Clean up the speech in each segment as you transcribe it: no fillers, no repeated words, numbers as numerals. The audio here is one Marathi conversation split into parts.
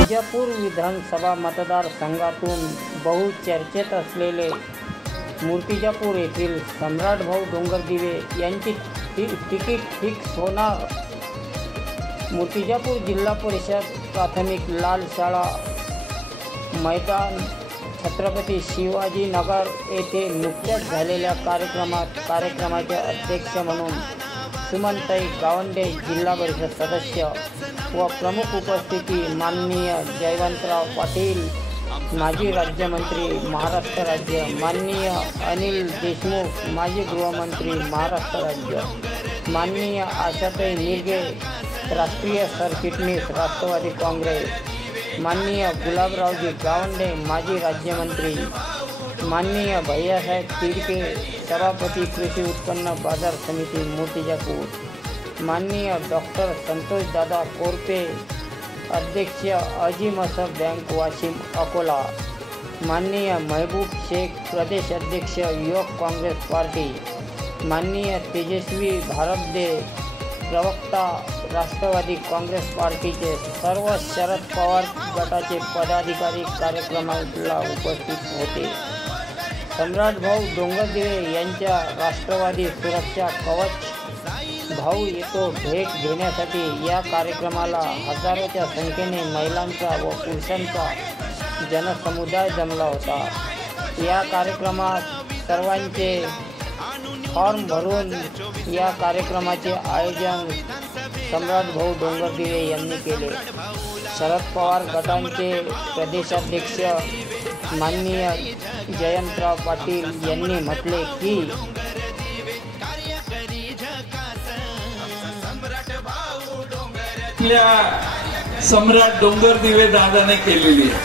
विजापूर विधानसभा मतदारसंघातून बहुचर्चेत असलेले मूर्तिजापूर येथील सम्राट भाऊ डोंगरदिवे यांची तिकीट फिक्स होणार। मूर्तिजापूर जिल्हा परिषद प्राथमिक लाल शाळा मैदान छत्रपती शिवाजीनगर येथे नुकत्याच झालेल्या कार्यक्रमाचे अध्यक्ष म्हणून सुमनताई गावंडे जिल्हा परिषद सदस्य व प्रमुख उपस्थिती माननीय जयवंतराव पाटील माजी राज्यमंत्री महाराष्ट्र राज्य, माननीय अनिल देशमुख माजी गृहमंत्री महाराष्ट्र राज्य, माननीय आशाताई निर्गे राष्ट्रीय सरचिटणीस राष्ट्रवादी काँग्रेस, माननीय गुलाबरावजी गावंडे माजी राज्यमंत्री, माननीय भैयासाहेब तिडके सभापती कृषी उत्पन्न बाजार समिती मूर्तिजापूर, माननीय डॉक्टर संतोषदादा कोरपे अध्यक्ष अजीम असफ बँक वाशिम अकोला, माननीय महबूब शेख प्रदेश अध्यक्ष युवक काँग्रेस पार्टी, माननीय तेजस्वी भारतदे प्रवक्ता राष्ट्रवादी काँग्रेस पार्टीचे सर्व शरद पवार गटाचे पदाधिकारी कार्यक्रमाला उपस्थित होते। सम्राट भाऊ डोंगरदिवे यांच्या राष्ट्रवादी सुरक्षा कवच भाऊ येतो भेट घेण्यासाठी या कार्यक्रमाला हजारोच्या संख्येने महिलांचा व पुरुषांचा जनसमुदाय जमला होता। या कार्यक्रमात सर्वांचे फॉर्म भरून या कार्यक्रमाचे आयोजन सम्राट भाऊ डोंगरदिवे यांनी केले। शरद पवार गटांचे प्रदेशाध्यक्ष माननीय जयंतराव पाटील यांनी म्हटले की सम्राट डोंगरदिवे दादाने केलेली आहे।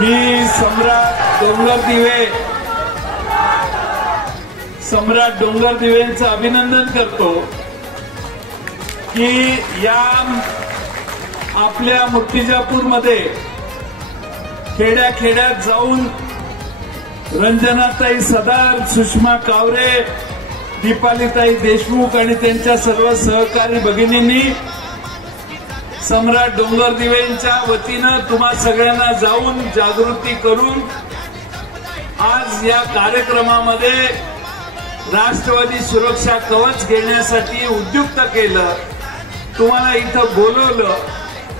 मी सम्राट डोंगरदिवेंचं अभिनंदन करतो की या आपल्या मूर्तिजापूरमध्ये खेड्याखेड्यात जाऊन रंजनाताई सदार, सुषमा कावरे, दीपालीताई देशमुख आणि त्यांच्या सर्व सहकारी भगिनींनी सम्राट डोंगरदिवेंच्या वतीनं तुम्हा सगळ्यांना जाऊन जागृती करून आज या कार्यक्रमामध्ये राष्ट्रवादी सुरक्षा कवच घेण्यासाठी उद्युक्त केलं, तुम्हाला इथं बोलवलं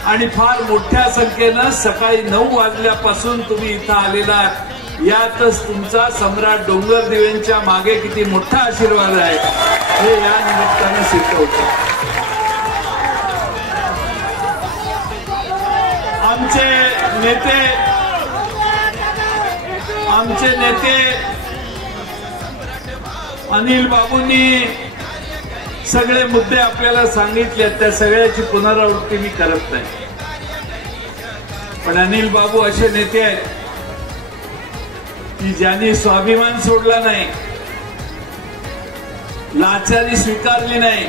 आणि फार मोठ्या संख्येनं सकाळी 9 वाजल्यापासून तुम्ही इथं आलेला, यातच तुमचा सम्राट डोंगरदिवेंच्या मागे किती मोठा आशीर्वाद आहे हे या निमित्तानं सिद्ध होतं। आमचे नेते अनिल बाबूंनी सगळे मुद्दे आपल्याला सांगितले, त्या सगळ्याची पुनरावृत्ती मी करत नाही, पण अनिल बाबू असे नेते आहेत की ज्यांनी स्वाभिमान सोडला नाही, लाचारी स्वीकारली नाही,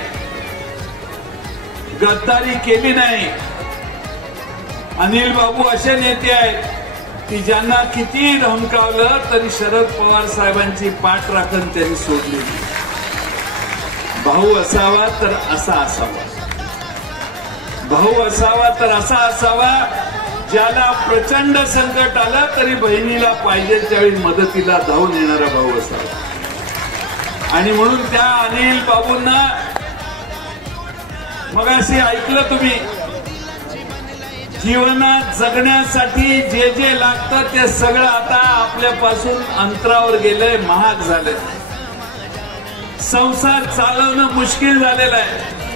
गद्दारी केली नाही। अनिल बाबू असे नेते आहेत की ज्यांना किती धमकावलं तरी शरद पवार साहेबांची पाठ राखण त्यांनी सोडली। भाऊ असावा तर असा असावा, भाऊ असावा तर असा असावा ज्याला प्रचंड संकट आलं तरी बहिणीला पाहिजे त्यावेळी मदतीला धावून येणारा भाऊ असावा। आणि म्हणून त्या अनिल बाबूंना मगाशी ऐकलं तुम्ही, जीवनात जगण्यासाठी जे जे लागतं ते सगळं आता आपल्यापासून अंतरावर गेलंय, महाग झालंय, संसार चालवणं मुश्किल झालेलं आहे।